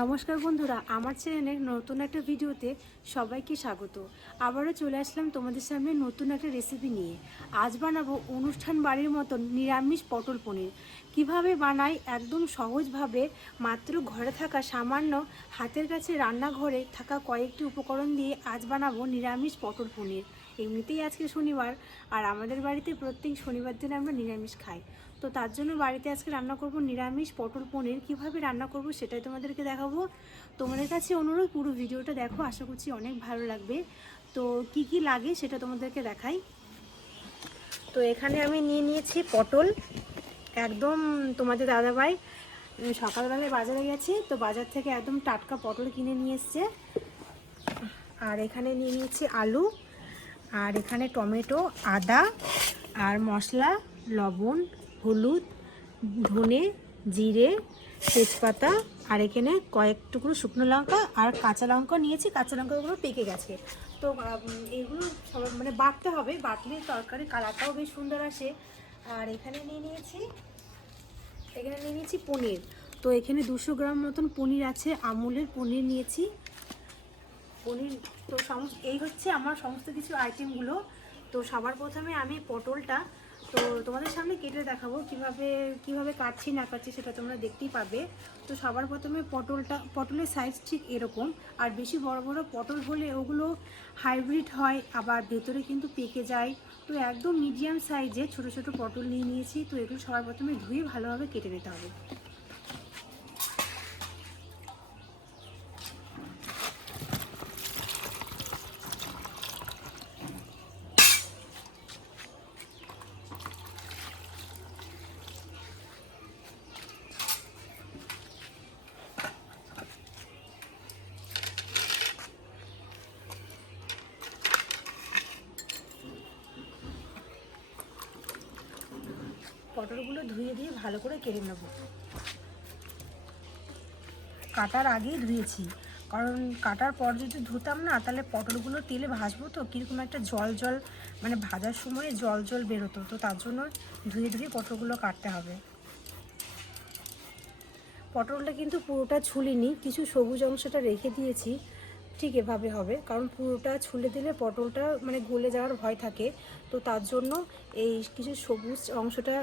নমস্কার বন্ধুরা, আমার চ্যানেলের নতুন একটা ভিডিওতে সবাইকে স্বাগত। আবারও চলে আসলাম তোমাদের সামনে নতুন একটা রেসিপি নিয়ে। আজ বানাবো অনুষ্ঠান বাড়ির মতন নিরামিষ পটল পনির। কিভাবে বানাই একদম সহজভাবে, মাত্র ঘরে থাকা সামান্য হাতের কাছে রান্নাঘরে থাকা কয়েকটি উপকরণ দিয়ে আজ বানাবো নিরামিষ পটল পনির। এমনিতেই আজকে শনিবার, আর আমাদের বাড়িতে প্রত্যেক শনিবার দিন আমরা নিরামিষ খাই। তো তার জন্য বাড়িতে আজকে রান্না করব নিরামিষ পটল পনির। কীভাবে রান্না করব সেটাই তোমাদেরকে দেখাবো। তোমাদের কাছে অনুরোধ, পুরো ভিডিওটা দেখো, আশা করছি অনেক ভালো লাগবে। তো কি কি লাগে সেটা তোমাদেরকে দেখাই। তো এখানে আমি নিয়ে নিয়েছি পটল, একদম তোমাদের দাদাভাই সকালবেলায় বাজারে গেছি, তো বাজার থেকে একদম টাটকা পটল কিনে নিয়ে এসছে। আর এখানে নিয়ে নিয়েছি আলু, আর এখানে টমেটো, আদা আর মশলা, লবণ, হলুদ, ধনে, জিরে, তেজপাতা, আর এখানে কয়েক টুকরো শুকনো লঙ্কা আর কাঁচা লঙ্কা নিয়েছি। কাঁচা লঙ্কাগুলো পেকে গেছে, তো এইগুলো সব মানে বাটতে হবে, বাটলে তরকারি কালারটাও বেশ সুন্দর আসে। আর এখানে নিয়ে নিয়েছি পনির। তো এখানে 200 গ্রাম মতন পনির আছে, আমুলের পনির নিয়েছি। পনির তো এই হচ্ছে আমার সমস্ত কিছু আইটেমগুলো। তো সবার প্রথমে আমি পটলটা তো তোমাদের সামনে কেটে দেখাবো, কিভাবে কাটছি না কাটছি সেটা তোমরা দেখতেই পাবে। তো সবার প্রথমে পটলের সাইজ ঠিক এরকম, আর বেশি বড় বড় পটল হলে ওগুলো হাইব্রিড হয়, আবার ভেতরে কিন্তু পেকে যায়। তো একদম মিডিয়াম সাইজে ছোট ছোট পটল নিয়ে নিয়েছি। তো এগুলো সবার প্রথমে ধুয়ে ভালোভাবে কেটে নিতে হবে। পটলগুলো ধুয়ে দিয়ে ভালো করে কেটে নেব। কাটার আগেই ধুয়েছি, কারণ কাটার পর যদি ধুতাম না তাহলে পটলগুলো তেলে ভাজবো তো কীরকম একটা জল জল, মানে ভাজার সময় জল জল বেরোতো। তো তার জন্য ধুয়ে ধুয়ে পটলগুলো কাটতে হবে। পটলটা কিন্তু পুরোটা ছুলিনি, কিছু সবুজ অংশটা রেখে দিয়েছি। ঠিক এভাবে হবে, কারণ পুরোটা ছুলে দিলে পটলটা মানে গলে যাওয়ার ভয় থাকে। তো তার জন্য এই কিছু সবুজ অংশটা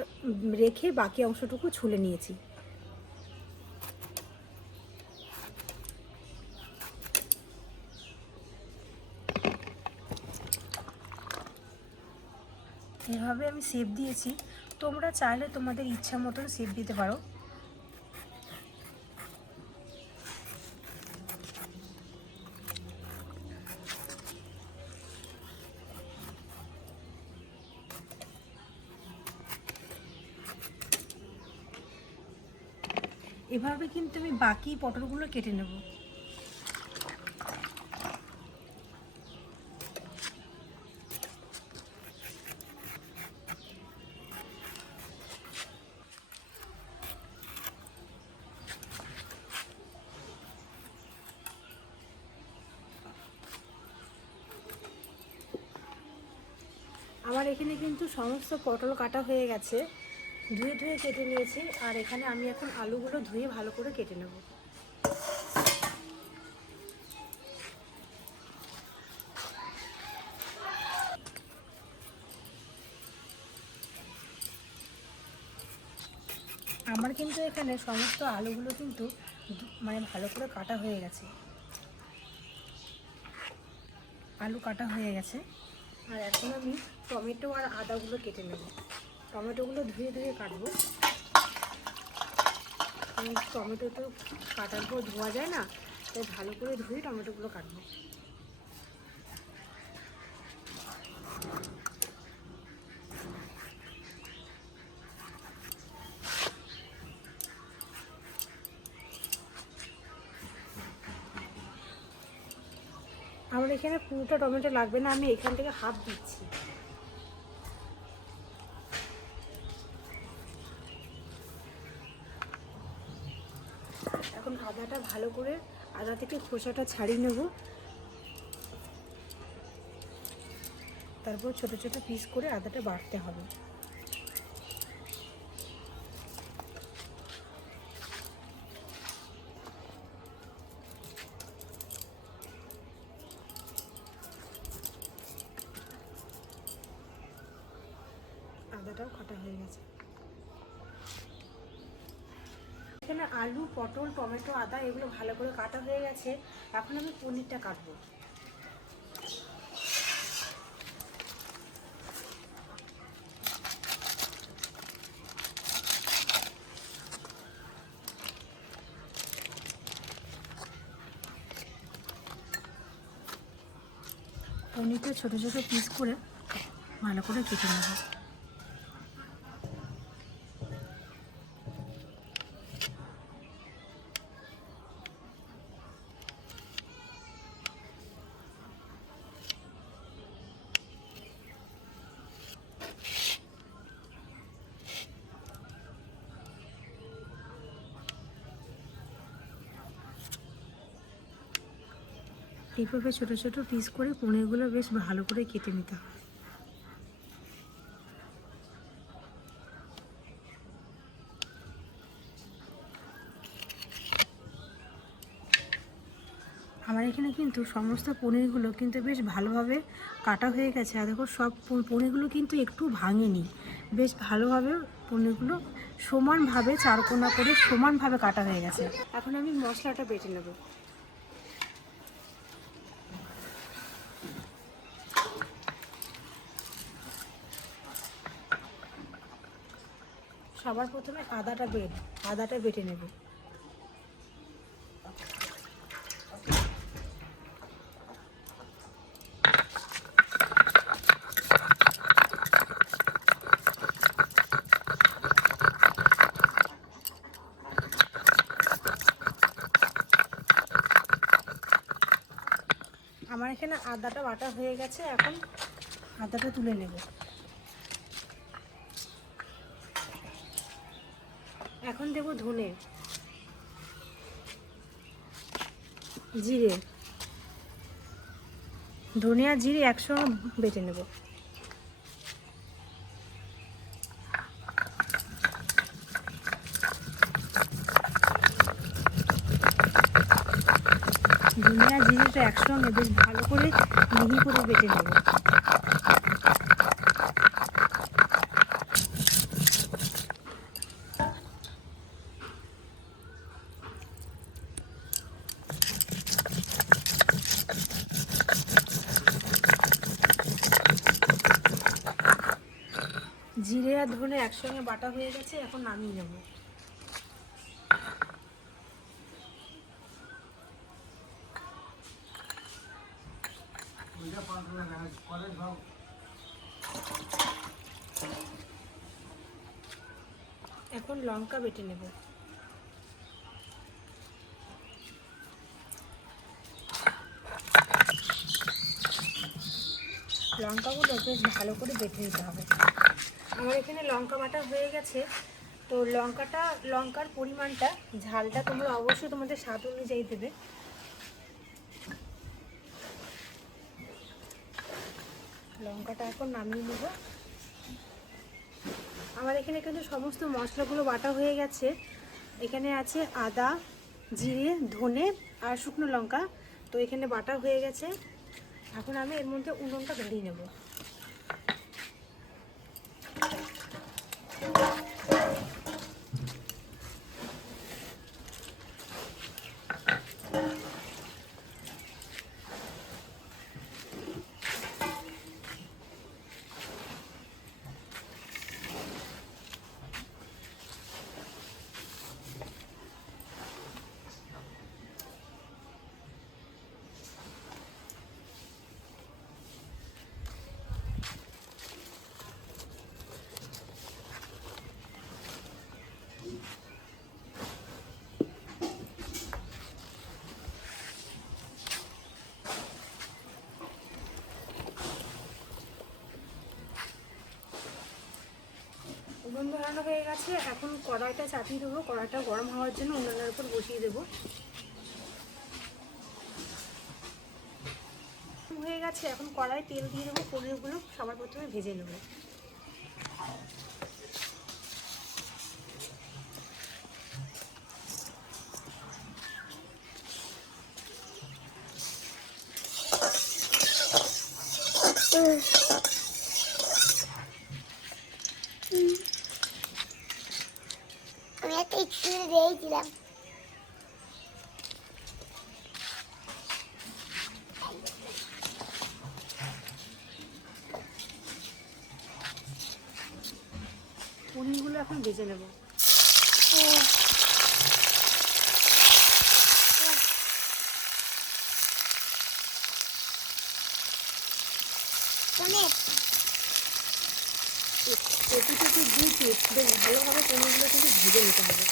রেখে বাকি অংশটুকু ছুলে নিয়েছি। এভাবে আমি শেপ দিয়েছি, তোমরা চাইলে তোমাদের ইচ্ছা মতন শেপ দিতে পারো। এভাবে কিন্তু আমি বাকি পটলগুলো কেটে নেব। আমার এখানে কিন্তু সমস্ত পটল কাটা হয়ে গেছে, ধুয়ে ধুয়ে কেটে নিয়েছি। আর এখানে আমি এখন আলুগুলো ধুয়ে ভালো করে কেটে নেব। আমার কিন্তু এখানে সমস্ত আলুগুলো কিন্তু মানে ভালো করে কাটা হয়ে গেছে, আলু কাটা হয়ে গেছে। আর এখন আমি টমেটো আর আদাগুলো কেটে নেব। টমেটোগুলো ধুয়ে ধুয়ে কাটবো, টমেটো তো কাটার পর ধোয়া যায় না, তাই ভালো করে ধুয়ে টমেটোগুলো কাটবো। আমার এখানে পুরোটা টমেটো লাগবে না, আমি এখান থেকে হাফ দিচ্ছি। এখন আদাটা ভালো করে আদা থেকে খোসাটা ছাড়িয়ে নেব, তারপর ছোট ছোট পিস করে আদাটা বাটতে হবে। আদাটাও কাটা হয়ে গেছে। এখানে আলু, পটল, টমেটো, আদা এগুলো ভালো করে কাটা হয়ে গেছে। এখন আমি পনিরটা কাটবো। পনিরটা ছোটো ছোটো পিস করে ভালো করে কেটে নেব। এইভাবে ছোটো ছোটো পিস করে পনিরগুলো বেশ ভালো করে কেটে নিতে হবে। আমার এখানে কিন্তু সমস্ত পনিরগুলো কিন্তু বেশ ভালোভাবে কাটা হয়ে গেছে। আর দেখো সব পনিরগুলো কিন্তু একটু ভাঙেনি, বেশ ভালোভাবে পনিরগুলো সমানভাবে চারকোনা করে সমানভাবে কাটা হয়ে গেছে। এখন আমি মশলাটা বেটে নেব। সবার প্রথমে আদাটা বেটে নেব। আমার এখানে আদাটা বাটা হয়ে গেছে, এখন আদাটা তুলে নেব। এখন দেব ধনে, জিরে, ধনে আর জিরে একসঙ্গে বেটে নেব। ধনে আর জিরেটা একসঙ্গে বেশ ভালো করে মিহি করে বেটে নেব। জিরে আর ধনে একসঙ্গে বাটা হয়ে গেছে, এখন নামিয়ে নেব। এখন লঙ্কা বেটে নেব। লঙ্কাগুলো বেশ ভালো করে বেটে নিতে হবে। আমার এখানে লঙ্কা বাটা হয়ে গেছে। তো লঙ্কার পরিমাণটা, ঝালটা তোমরা অবশ্যই তোমাদের স্বাদ অনুযায়ী দেবে। লঙ্কাটা এখন নামিয়ে নেব। আমার এখানে কিন্তু সমস্ত মশলাগুলো বাটা হয়ে গেছে। এখানে আছে আদা, জিরে, ধনে আর শুকনো লঙ্কা। তো এখানে বাটা হয়ে গেছে। এখন আমি এর মধ্যে উনুনটা ধরিয়ে নেব। উনুন ধরানো হয়ে গেছে। এখন কড়াইটা চাপিয়ে দেবো। কড়াইটা গরম হওয়ার জন্য উনুনের উপর বসিয়ে দেবো। হয়ে গেছে, এখন কড়াই তেল দিয়ে দেবো। পনিরগুলো সবার প্রথমে ভেজে নেব। দিলাম। পনিরগুলো এখন ভেজে নেব। একটু দুই পিস বেশ ভালোভাবে পনিরগুলো কিন্তু ভেজে নিতে হবে।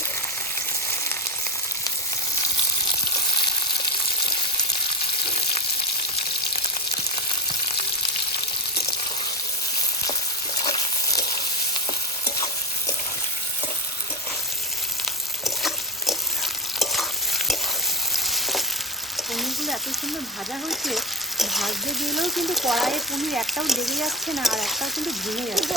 পনিরগুলো এত সুন্দর ভাজা হয়েছে, ভাজতে গেলেও কিন্তু কড়াইয়ে পনির একটাও লেগে যাচ্ছে না, আর একটাও কিন্তু ভেঙে যাচ্ছে।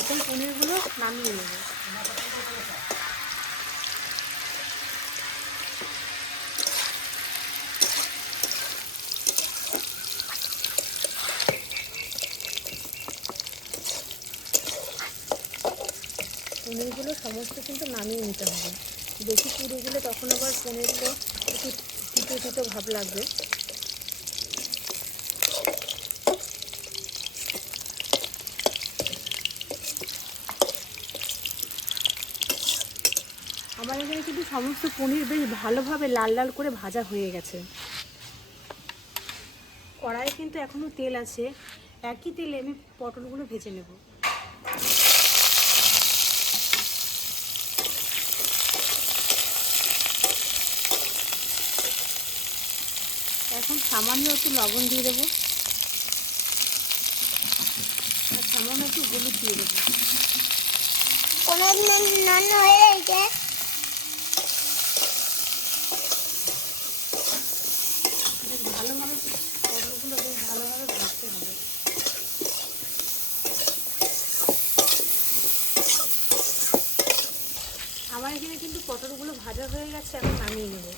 এখন পনিরগুলো নামিয়ে নেব। পনিরগুলো সমস্ত কিন্তু নামিয়ে নিতে হবে। বেশি পুড়ে গেলে তখন আবার পনিরগুলো একটু তিতো তিতো ভাব লাগবে। আমার এখানে কিন্তু সমস্ত পনির বেশ ভালোভাবে লাল লাল করে ভাজা হয়ে গেছে। কড়াইয়ে কিন্তু এখনও তেল আছে, একই তেলে আমি পটলগুলো ভেজে নেব। এখন সামান্য একটু লবণ দিয়ে দেবো, আর সামান্য একটু হলুদ দিয়ে দেবো। বেশ ভালোভাবে পটলগুলো বেশ ভালোভাবে ভাজতে হবে। আমার এখানে কিন্তু পটলগুলো ভাজা হয়ে গেছে, এখন নামিয়ে নেব।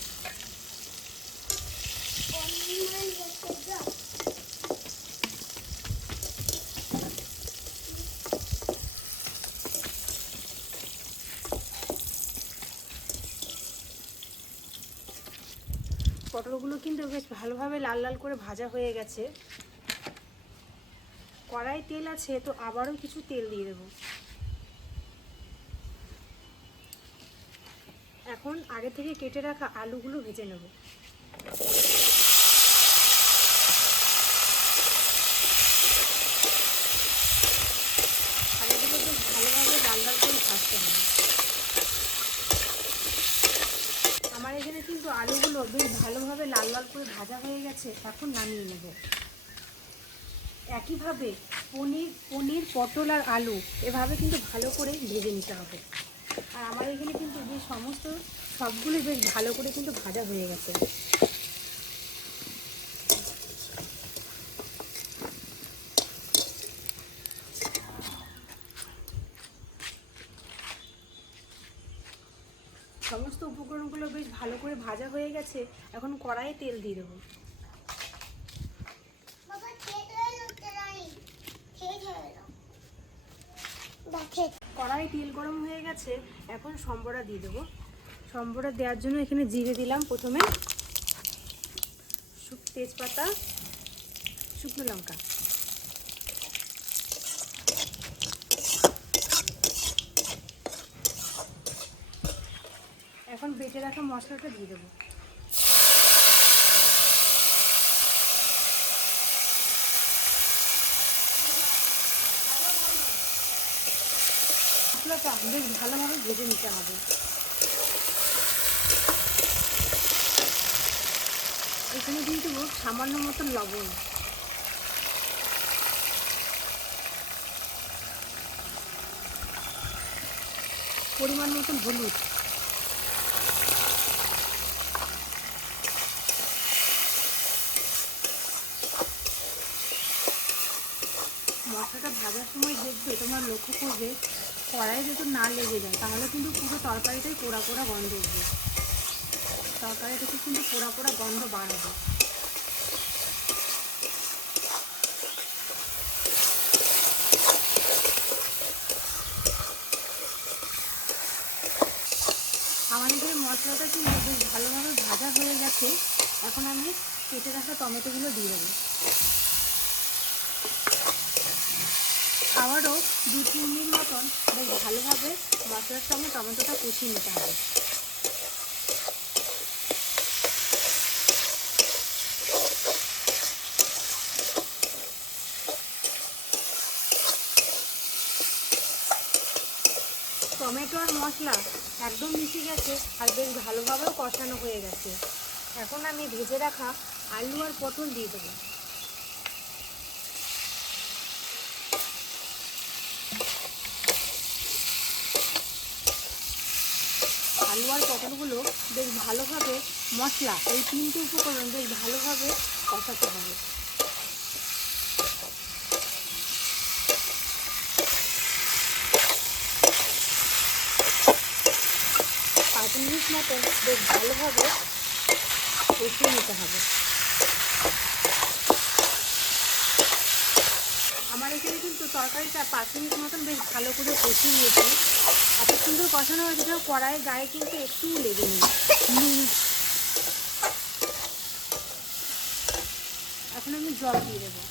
পটলগুলো কিন্তু বেশ ভালোভাবে লাল লাল করে ভাজা হয়ে গেছে। কড়াই তেল আছে, তো আবারও কিছু তেল দিয়ে দেব। এখন আগে থেকে কেটে রাখা আলুগুলো ভেজে নেব। আলুগুলো বেশ ভালোভাবে লাল লাল করে ভাজতে হবে। আমার এখানে কিন্তু আলুগুলো বেশ ভালোভাবে লাল লাল করে ভাজা হয়ে গেছে, এখন নামিয়ে নেব। একইভাবে পনির পটল আর আলু এভাবে কিন্তু ভালো করে ভেজে নিতে হবে। আর আমার এখানে কিন্তু যে সবগুলো বেশ ভালো করে কিন্তু ভাজা হয়ে গেছে। সমস্ত উপকরণগুলো বেশ ভালো করে ভাজা হয়ে গেছে, এখন কড়াইয়ে তেল দিয়ে দেবো। কড়াই তেল গরম হয়ে গেছে, এখন সম্বরা দিয়ে দেবো। সম্বরা দেওয়ার জন্য এখানে জিরে দিলাম প্রথমে, তেজপাতা, শুকনো লঙ্কা। এখন বেটে রাখা মশলাটা দিয়ে দেবো। মশলাটা বেশ ভালোভাবে ভেজে নিতে হবে। এখানে দিয়ে দেবো সামান্য মতন লবণ, পরিমাণ মতন হলুদ, মশলাটা ভাজার সময় দেখবে, তোমার লক্ষ্য করবে কড়াই যদি না লেগে যায়, তাহলে কিন্তু পুরো তরকারিটাই পোড়া পোড়া গন্ধ উঠবে। তরকারি থেকে কিন্তু পোড়া পোড়া গন্ধ বার হবে। আমার এখানে মশলাটা কিন্তু বেশ ভালোভাবে ভাজা হয়ে গেছে। এখন আমি কেটে রাখা টমেটোগুলো দিয়ে দেবো। আবারও 2-3 মিনিট মতন বেশ ভালোভাবে মশলার সঙ্গে টমেটোটা কষিয়ে নিতে হবে। টমেটো আর মশলা একদম মিশে গেছে আর বেশ ভালোভাবেও কষানো হয়ে গেছে। এখন আমি ভেজে রাখা আলু আর পটল দিয়ে দেবো। আলু আর পটলগুলো বেশ ভালোভাবে মশলা এই 3টে উপকরণ বেশ ভালোভাবে কষাতে হবে। 5 মিনিট মতন বেশ ভালোভাবে কষিয়ে নিতে হবে। আমার এখানে কিন্তু তরকারিটা 5 মিনিট মতন বেশ ভালো করে কষিয়ে নিয়েছি। এত সুন্দর কষানো হয়েছে যেন কড়াইয়ের গায়ে কিন্তু একটু লেগে নেই। এখন আমি জল দিয়ে দেবো।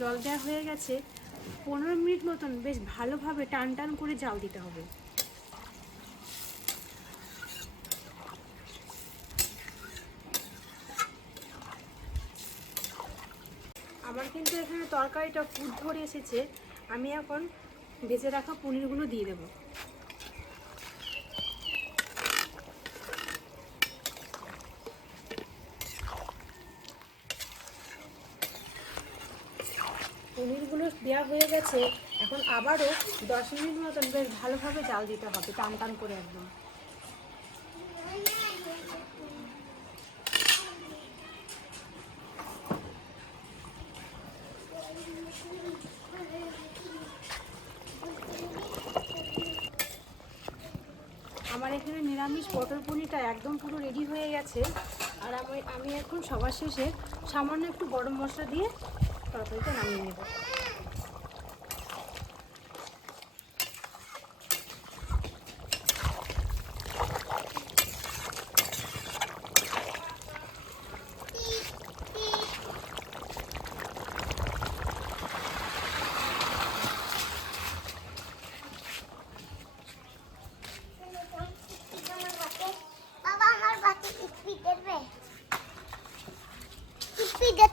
জল দেওয়া হয়ে গেছে। 15 মিনিট মতন বেশ ভালোভাবে টান টান করে জাল দিতে হবে। আমার কিন্তু এখানে তরকারিটা ফুট ধরে এসেছে। আমি এখন ভেজে রাখা পনিরগুলো দিয়ে দেবো। পনিরগুলো দেওয়া হয়ে গেছে। এখন আবারও 10 মিনিট মতন বেশ ভালোভাবে জাল দিতে হবে, টান টান করে একদম। আমার এখানে নিরামিষ পটল পনিরটা একদম পুরো রেডি হয়ে গেছে। আর আমি এখন সবার শেষে সামান্য একটু গরম মশলা দিয়ে তরকারিটা নামিয়ে নেব।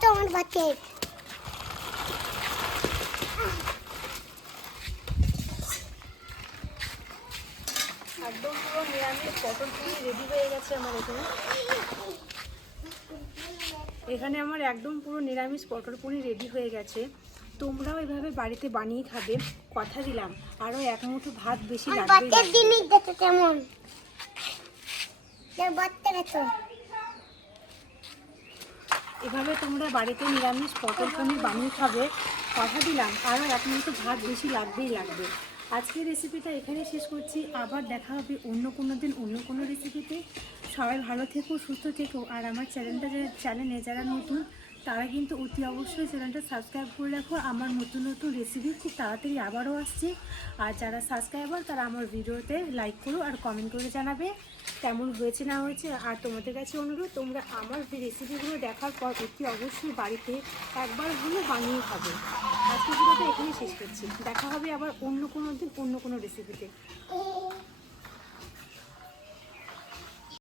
তোমার বাচ্চা একদম পুরো নিরামিষ পটল পনির রেডি হয়ে গেছে আমার এখানে আমার একদম পুরো নিরামিষ পটল পনির রেডি হয়ে গেছে। তোমরাও এভাবে বাড়িতে বানিয়ে খাবে। কথা দিলাম আরও এক মুঠো ভাত বেশি লাগবে। এভাবে তোমরা বাড়িতে নিরামিষ পটল পনির বানিয়ে খাবে। কথা দিলাম আরও এক মুঠো ভাত বেশি লাগবেই লাগবে। আজকের রেসিপিটা এখানে শেষ করছি। আবার দেখা হবে অন্য কোনো দিন অন্য কোনো রেসিপিতে। সবাই ভালো থেকো, সুস্থ থেকো। আর আমার চ্যানেলে যারা নতুন তারা কিন্তু অতি অবশ্যই চ্যানেলটা সাবস্ক্রাইব করে রাখো। আমার নতুন নতুন রেসিপি খুব তাড়াতাড়ি আবারও আসছে। আর যারা সাবস্ক্রাইবার তারা আমার ভিডিওতে লাইক করো আর কমেন্ট করে জানাবে কেমন হয়েছে না হয়েছে। আর তোমাদের কাছে অনুরোধ, তোমরা আমার রেসিপিগুলো দেখার পর অতি অবশ্যই বাড়িতে একবার হলেও বানিয়ে খাবে। আজকে ভিডিওটা এখানেই শেষ করছি। দেখা হবে আবার অন্য কোনো দিন অন্য কোনো রেসিপিতে।